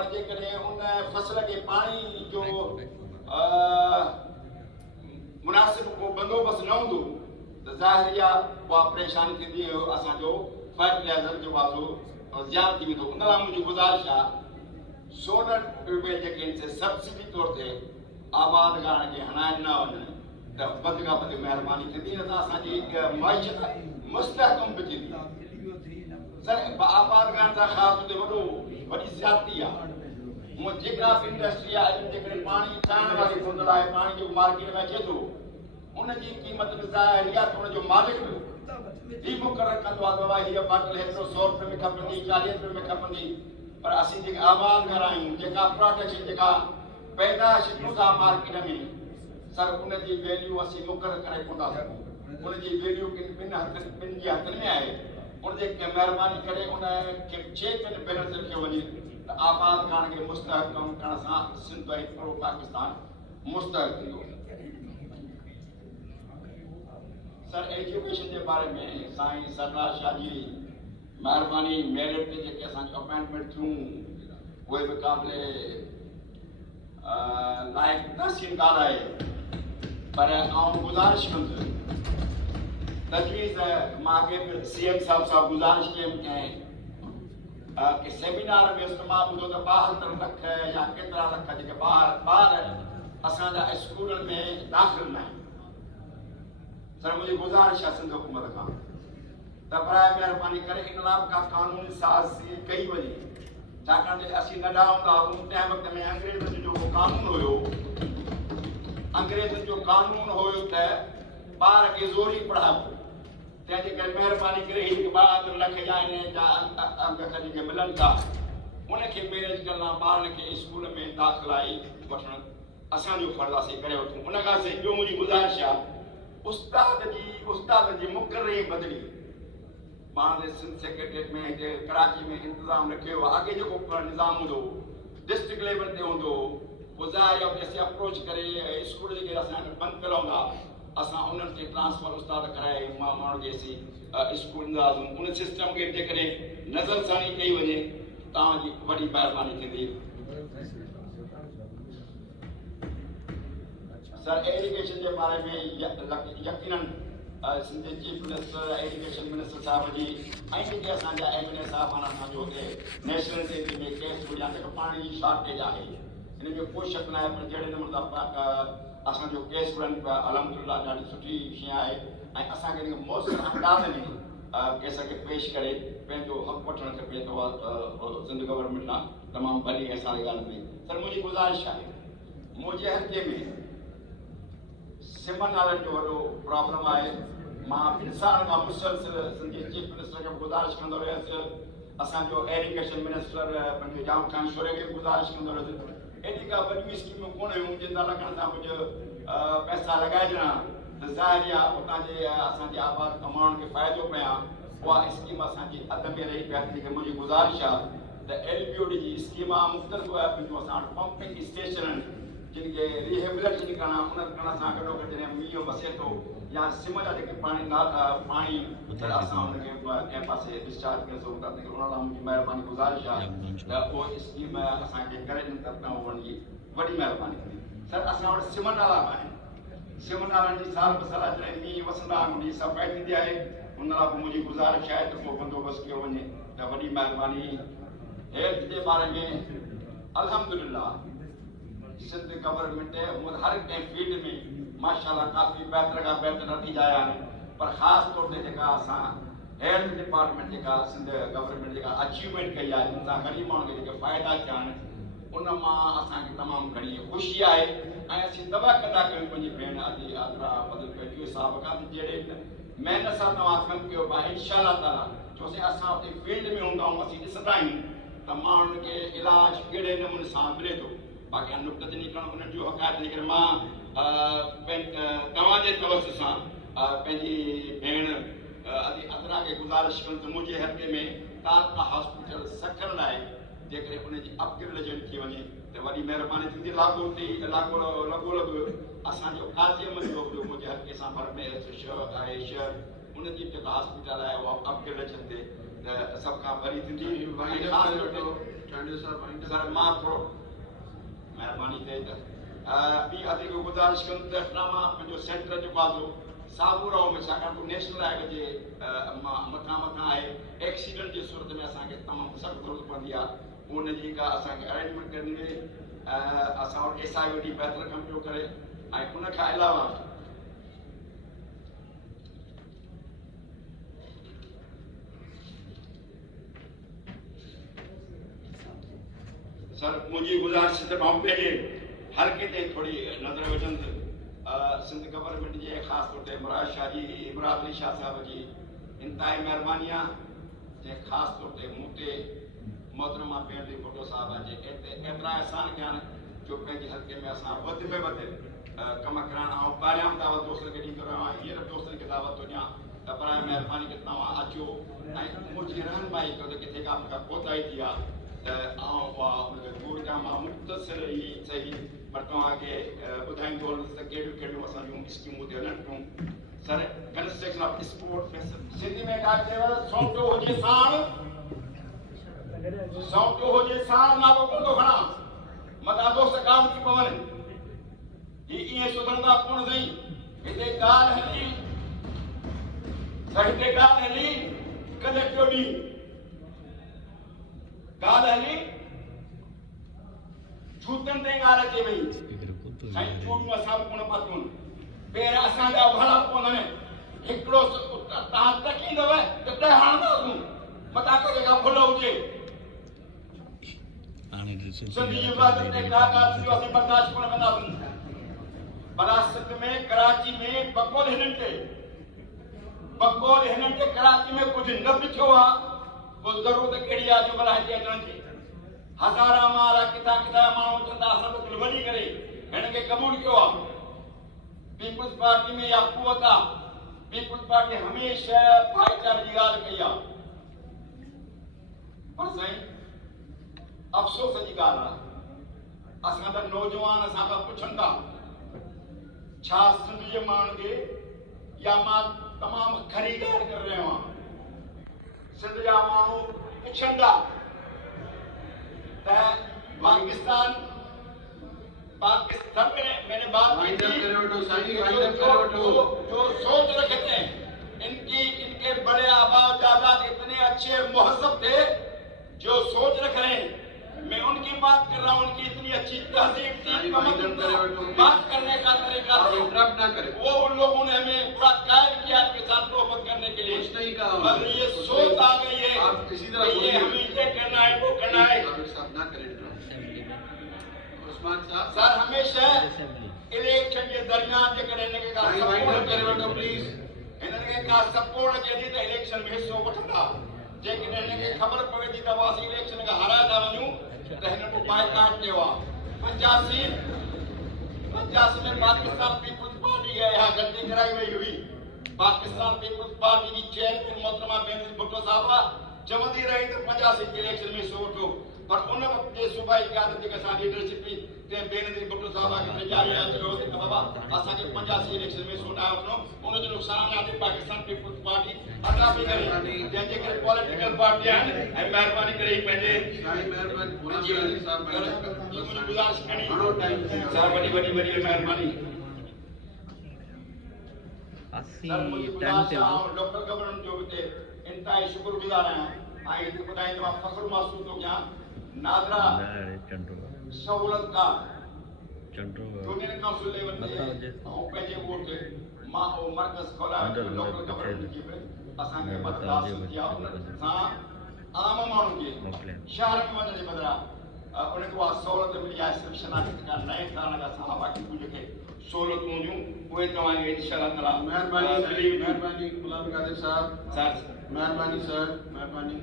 पर जेकॾहिं उन फसल खे पाणी जो मुनासिब को बंदोबस्त न हूंदो त ज़ाहिर आहे उहा परेशानी थींदी असांजो फर्टिलाइज़र जो वाज़ो ज़्यादा थी वेंदो। उन लाइ मुंहिंजी गुज़ारिश आहे सोलर ट्यूबवेल जेके आहिनि से सब्सिडी तौर ते आबाद करण खे हणाइनि न वञनि त वधि खां वधि महिरबानी थींदी न त असांजी मईशत मुस्तहकम बि थींदी। सर आबाद करण सां ख़ासि हुते वॾी ज़्यादती आहे। जेका बि इंडस्ट्री आहे जेकॾहिं पाणी ठाहिण वारी बोतल आहे पाणी जो मार्केट में अचे थो उनजी क़ीमत बि ज़ाहिर आहे त उनजो मालिक बि मुक़ररु कंदो आहे बाबा हीअ बोतल हेतिरो 100 रुपए में खपंदी 40 रुपए में खपंदी। पर असीं जेके आबाद घर आहियूं जेका प्रोडक्शन जेका पैदाइश थियूं था मार्केट में सर उनजी वैल्यू असीं मुक़ररु करे कोन था सघूं। उनजी वैल्यू ॿिनि जे हथनि में आहे। उनजे महिरबानी करे उनखे चेक एंड बैलेंस रखियो वञे त आबाद करण खे मुस्तहकम करण सां सिंध ऐं पूरो पाकिस्तान मुस्तहक थींदो। सर एजुकेशन के बारे में साईं सरदार शाह जी मेहरबानी मेरिट ते जेके असांजो अपॉइंटमेंट थियूं उहे बि क़ाबिले लाइक़ तहसीन ॻाल्हि आहे। पर आउं गुज़ारिश कंदुसि तजवीज़ मां अॻे बि CM साहब सां गुज़ारिश कयमि कंहिं कि सेमिनार में इस्तेमाल ॿुधो त 72 लख या केतिरा लख जेके ॿार असांजा स्कूलनि में दाख़िल न आहिनि। सर मुझे गुज़ारिश है सिंध हुकूमत का त बराए महिरबानी करे इन लाइ का कानूनी साज़ी कई वञे छाकाणि त असीं नंढा हूंदा उन तंहिं वक़्त में अंग्रेज़नि जो कानून हुयो त ॿार खे ज़ोरी पढ़ाइबो। तंहिंजे करे महिरबानी करे हीअ 72 लख जा इन जा अंग जेके मिलनि था उनखे मैनेज करण लाइ ॿारनि खे स्कूल में दाख़िलाई वठणु असांजो फर्ज़ु असीं करे वठूं। उन खां सही ॿियो मुंहिंजी गुज़ारिश आहे उस्ताद जी मुक़ररी बदिली पाण सिंध सेक्रेटरीट में हिते कराची में इंतज़ाम रखियो आहे। अॻे जेको निज़ाम हूंदो डिस्ट्रिक्ट लेवल ते हूंदो ॿुधायो कि असीं अप्रोच करे स्कूल जेके असां बंदि कयल हूंदा असां उन्हनि खे ट्रांसफर उस्ताद कराए माण्हू खे असीं स्कूल ईंदासीं। उन सिस्टम खे जेकॾहिं नज़रसानी कई वञे तव्हांजी वॾी महिरबानी थींदी। सर एजुकेशन के बारे में यकीनन Sindh chief minister education minister साहब जी ऐं जेके असांजा MLA साहबान असांजो हुते नेशनल टीवी में केस हुया जेका पाणी जी शॉर्टेज आहे हिन में कोई शक न आहे। पर जहिड़े नमूने असांजो केस वञनि पिया अलहमदुलिल्लाह ॾाढी सुठी शइ आहे ऐं असांखे हिन मौसर अंदाज़ में केस खे पेश करे पंहिंजो हक़ वठणु खपे त सिंध गवर्नमेंट लाइ तमामु भली ऐं सारी ॻाल्हि थी। सर मुंहिंजी गुज़ारिश आहे मुंहिंजे हल्के में सिमन नालनि जो वॾो प्रॉब्लम आहे। मां 2 साल खां मुसलसिल सिंधी चीफ मिनिस्टर खे गुज़ारिश कंदो रहियुसि असांजो एजुकेशन मिनिस्टर पंहिंजो जाम खान शोरे खे गुज़ारिश कंदो रहियुसि एॾी का वॾियूं स्कीमूं कोन हुयूं जिन लॻण सां कुझु पैसा लॻाइजणा त ज़ाहिर आहे उतां जे असांजे आबाद माण्हुनि खे फ़ाइदो पिया उहा स्कीम असांजी अध में रही पिया। जेके मुंहिंजी गुज़ारिश आहे त LBOD जी स्कीम आहे मुख़्तलिफ़ पंहिंजो असां वटि पंपिंग स्टेशन जिनके रिहेबिलिटेशन करणा उन्नत करण सां गॾोगॾु जॾहिं मींहुं वसे थो या सिम जा जेके पाणी त असां उनखे कंहिं पासे डिस्चार्ज करे सघूं था। उन लाइ मुंहिंजी महिरबानी गुज़ारिश आहे त उहो स्कीम असांखे करे ॾियनि हुअण जी वॾी महिरबानी थींदी। सर असां वटि सिम नाला बि आहिनि। सिम नालनि जी साल ब साल जॾहिं मींहुं वसंदा उनजी सफ़ाई थींदी आहे। उन लाइ बि मुंहिंजी गुज़ारिश आहे त को बंदोबस्तु कयो वञे त वॾी महिरबानी। हेल्थ जे बारे में अल्हम्दुलिल्लाह सिंध गवर्नमेंट हर कंहिं फील्ड में माशाल्लाह काफ़ी बहितर खां बहितर नतीजा आया आहिनि। पर ख़ासि तौर ते जेका असां हेल्थ डिपार्टमेंट जेका सिंध गवर्नमेंट जेका अचीवमेंट कई आहे जिन सां ग़रीब माण्हुनि खे जेके फ़ाइदा थिया आहिनि उन मां असांखे तमामु घणी ख़ुशी आहे। ऐं असीं दवा कंदा कयूं पंहिंजी भेण अदी आदरा बदल कजू साहब खां जहिड़े महिनत सां तव्हां कमु कयो पिया इंशाअल्लाह ताला छोसे असां उते फील्ड में हूंदा आहियूं असीं ॾिसंदा आहियूं त माण्हुनि खे इलाजु कहिड़े नमूने सां मिले थो। बाक़ी नुक़्तनि निकिरणु उन्हनि जो हक़ आहे। जेकर मां तव्हांजे तवस सां पंहिंजी भेण अदी अदरा खे गुज़ारिश कनि त मुंहिंजे हल्के में तालका हॉस्पिटल सखर लाइ जेकॾहिं उनजी अपग्रेडेशन थी वञे त वॾी महिरबानी थींदी। लॻो असांजो काज़ियम जो मुंहिंजे हल्के सां भर में आहे शहर उनजी जेका हॉस्पिटल आहे उहा अपग्रेडेशन ते त सभ खां वॾी थींदी। सर मां थोरो महिरबानी थिए त ॿी अदी को गुज़ारिश कयूं त ड्रामा पंहिंजो सेंटर जो बाज़ो साबू रहो में छाकाणि त नेशनल हाईवे जे मथां आहे एक्सीडेंट जी सूरत में असांखे तमामु सख़्तु ज़रूरत पवंदी आहे उन जी का असांखे अरेंजमेंट करणी हुई असां वटि SIOD बहितर कमु पियो करे ऐं उन खां अलावा सर मुझे गुजारिश है मां पहले हल्के ते थोड़ी नजर वजन सिंध गवर्नमेंट जे खास तौर ते मुराद शाह जी इमरान अली शाह साहब जी इंतहाई मेहरबानी जे खास तौर ते मुते मोहतरमा पेंडी फोटो साहब जे एतरा एहसान कया जो पंहिंजे हल्के में असां वध में वध कम करण ऐं ॿाहिरियां दावत दोस्तनि खे ॾींदो रहियो आहियां हींअर दोस्तनि खे दावत थो ॾियां त पर महिरबानी के तव्हां अचो ऐं मुंहिंजी रहनुमाई कयो त किथे का कोताही थी आहे उनखे दूर कयां मां मुख़्तसिर ई सही पर तव्हांखे ॿुधाईंदो त कहिड़ियूं कहिड़ियूं असांजूं स्कीमूं थियूं हलनि थियूं sir construction of sport Sindhi में का चयो सौंटो हुजे साण नालो कोन थो खणा मथां दोस्त काम थी पवनि ही ईअं सुधरंदा कोन सही हिते ॻाल्हि हली कल्ह टियों ॾींहुं ॻाल्हि हली जूतनि ते ॻाल्हि अचे वई साईं चूड़ियूं असां बि कोन पातियूं आहिनि पेर असांजा उघाड़ा पवंदा आहिनि हिकिड़ो तव्हां तकींदव त ॾह हणंदासूं मथां कंहिं खां भुल हुजे सिंधी इबादत ते का ॻाल्हि थी असीं बर्दाश्त कोन कंदासीं बरासत में कराची में बकोल हिननि ते कराची में कुझु न बि थियो आहे को ज़रूरत कहिड़ी आहे जो भला हिते अचण जी हज़ारा मारा किथां किथां माण्हू चवंदा असां त वञी करे हिन खे क़बूल कयो आहे पीपुल्स पार्टी में या कुवत आहे पीपुल्स पार्टी हमेशह भाईचारे जी ॻाल्हि कई आहे पर साईं अफ़सोस जी ॻाल्हि आहे असां त नौजवान असां खां पुछनि था छा सिंध जे माण्हुनि खे या मां तमामु ख़रीदार करे रहियो आहियां सिंध जा माण्हू पुछनि था त पाकिस्तान में मैंने बात की जो सोच रखे थे इनके बड़े आबा जादाद इतने अच्छे मुहज़्ज़ब थे जो सोच रख रहे हैं मैं उनकी बात कर रहा हूँ उनकी इतनी अच्छी तहजीब थी बात करने का तरीका इंटरप्ट ना करे वो उन लोगों ने हमें पूरा कायल किया के साथ सोबत करने के लिए कुछ नहीं कहा मगर ये सोच आ गई है आप किसी तरह ये हमें ये करना है वो करना है ना करें उस्मान साहब सर हमेशा इलेक्शन के दरमियान जे करे इनके का सपोर्ट करे तो प्लीज इनके का सपोर्ट जे दी त इलेक्शन में हिस्सो वठंदा जेकॾहिं हिनखे ख़बर पवे थी त असीं इलेक्शन खां हाराए था वञूं त हिन को बाइकाट कयो आहे 85 में पाकिस्तान पीपुल्स पार्टी यहाँ गद्दी कराई वही हुई पाकिस्तान पीपुल्स पार्टी की चेयरमैन मोहतरमा बेनज़ीर भुट्टो साहबा चवंदी रही त 85 के इलेक्शन में हिस्सो वठो पर उन वक्त जे सूबाई क़यादत जेका असां लीडरशिप हुई ते बेनज़ीर भुट्टो साहबा खे जारी कयो त बाबा असांखे 85 इलेक्शन में हिस्सो न वठणो उन जो नुक़सान आहे पाकिस्तान पीपुल्स पार्टी अदा बि करे जंहिंजे करे पॉलिटिकल पार्टी आहिनि ऐं महिरबानी करे ही पंहिंजे गुज़ारिश करणी सर वॾी महिरबानी लोकल गवर्नमेंट जो हिते इंतहाई शुक्रगुज़ार आहियां ऐं हिते ॿुधाईंदो मां फ़ख़्रु महसूस थो कयां नादरा सहूलत का यूनियन काउंसिल लेवल ते ऐं पंहिंजे वोट मां उहो मर्कज़ खोलायो लोकल गवर्नमेंट जी असांखे मदद हासिल थी आहे उन सां आम माण्हुनि खे शहर में वञण जे बदिरां उनखे उहा सहूलियत मिली आहे सिर्फ़ु शनाख़त कार्ड नए कारण खां असां बाक़ी कुझु जेके सहूलियतूं हुयूं उहे तव्हांखे इंशाअल्लाह ताला मेहरबानी गुलाम कादिर साहब सर मेहरबानी सर मेहरबानी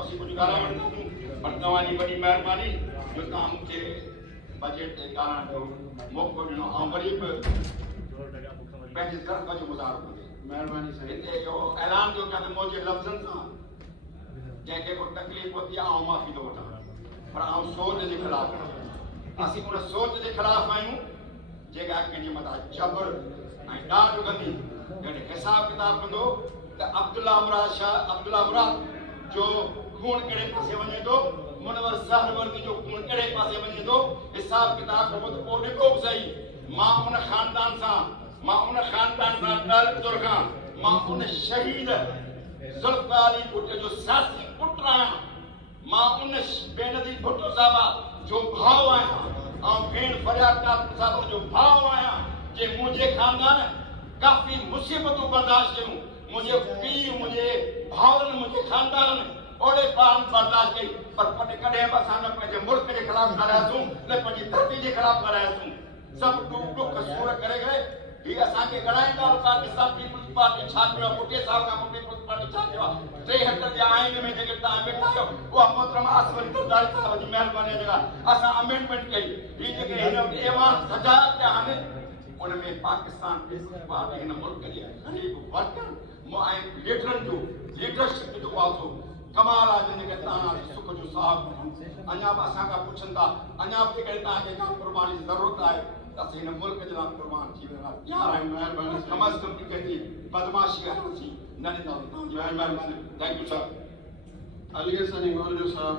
असीं कुझु ॻाल्हाइण नथूं पर तव्हांजी वॾी महिरबानी जो तव्हां मूंखे बजट ते ॻाल्हाइण जो मौक़ो ॾिनो ऐं वरी बि पंहिंजे तरफ़ जो मुज़ाहिरो कयो मेहरबानी साईं हिते इहो ऐलान कयो कयां त मुंहिंजे लफ़्ज़नि सां जंहिंखे को तकलीफ़ पहुती आहे आउं माफ़ी थो वठां पर आउं सोच जे ख़िलाफ़ असीं उन सोच जे ख़िलाफ़ आहियूं जेका कंहिंजे मथां जबर ऐं ॾाढो कंदी जॾहिं हिसाब किताब कंदो त अब्दुल्ला मुराद जो खून कहिड़े पासे वञे थो, मुनवर सहरवर्दी जो खून कहिड़े पासे वञे थो, हिसाब किताब कबो त पोइ ॾिठो बि सही। मां उन ख़ानदान सां ताल्लुक़ तो रखां, मां उन शहीद ज़ुल्फ़िकार अली भुट्टो जो सियासी पुटु आहियां, मां उन बेनज़ीर भुट्टो साहिब जो भाउ आहियां ऐं भेण फरियाद कासिम साहिब जो भाउ आहियां। जे मुंहिंजे ख़ानदान काफ़ी मुसीबतूं बर्दाश्त कयूं, मुंहिंजे पीउ, मुंहिंजे भाउरनि, मुंहिंजे ख़ानदाननि ओड़े पाण बर्दाश्त कई, पर कॾहिं बि असां न पंहिंजे मुल्क जे ख़िलाफ़ ॻाल्हायोसीं, न पंहिंजी धरती जे ख़िलाफ़ ॻाल्हायोसीं। सभु ॾुख सूर करे ही असांखे ॻाल्हाईंदा पाकिस्तान पीपुल्स पार्टी छा कयो, भुट्टे साहिब खां पीपुल्स पार्टी छा कयो। 73 जे आइन में जेके तव्हां वेठा आहियो उहा मोहतरम आसिफ अली ज़रदारी साहिब जी महिरबानी जे लाइ असां अमेंडमेंट कई। ही जेके हिन ऐवान सजाया पिया आहिनि उनमें पाकिस्तान पीपुल्स पार्टी हिन मुल्क जे ग़रीब वर्करनि ऐं लीडरनि जो लीडरशिप जो वाज़ो कमाल आहे, जंहिंखे तव्हां सुख जो साहब अञा बि असां खां पुछनि था, अञा बि जेकॾहिं तव्हांखे का क़ुर्बानी जी ज़रूरत आहे त असीं हिन मुल्क जे लाइ क़ुर्बान थी वेंदा तयारु आहियूं। महिरबानी कम अज़ कम कंहिंजी बदमाशी हटासीं न ॾींदासीं। तव्हांजी महिरबानी। Thank you sir. Ali Hassan इमोलियो साहब।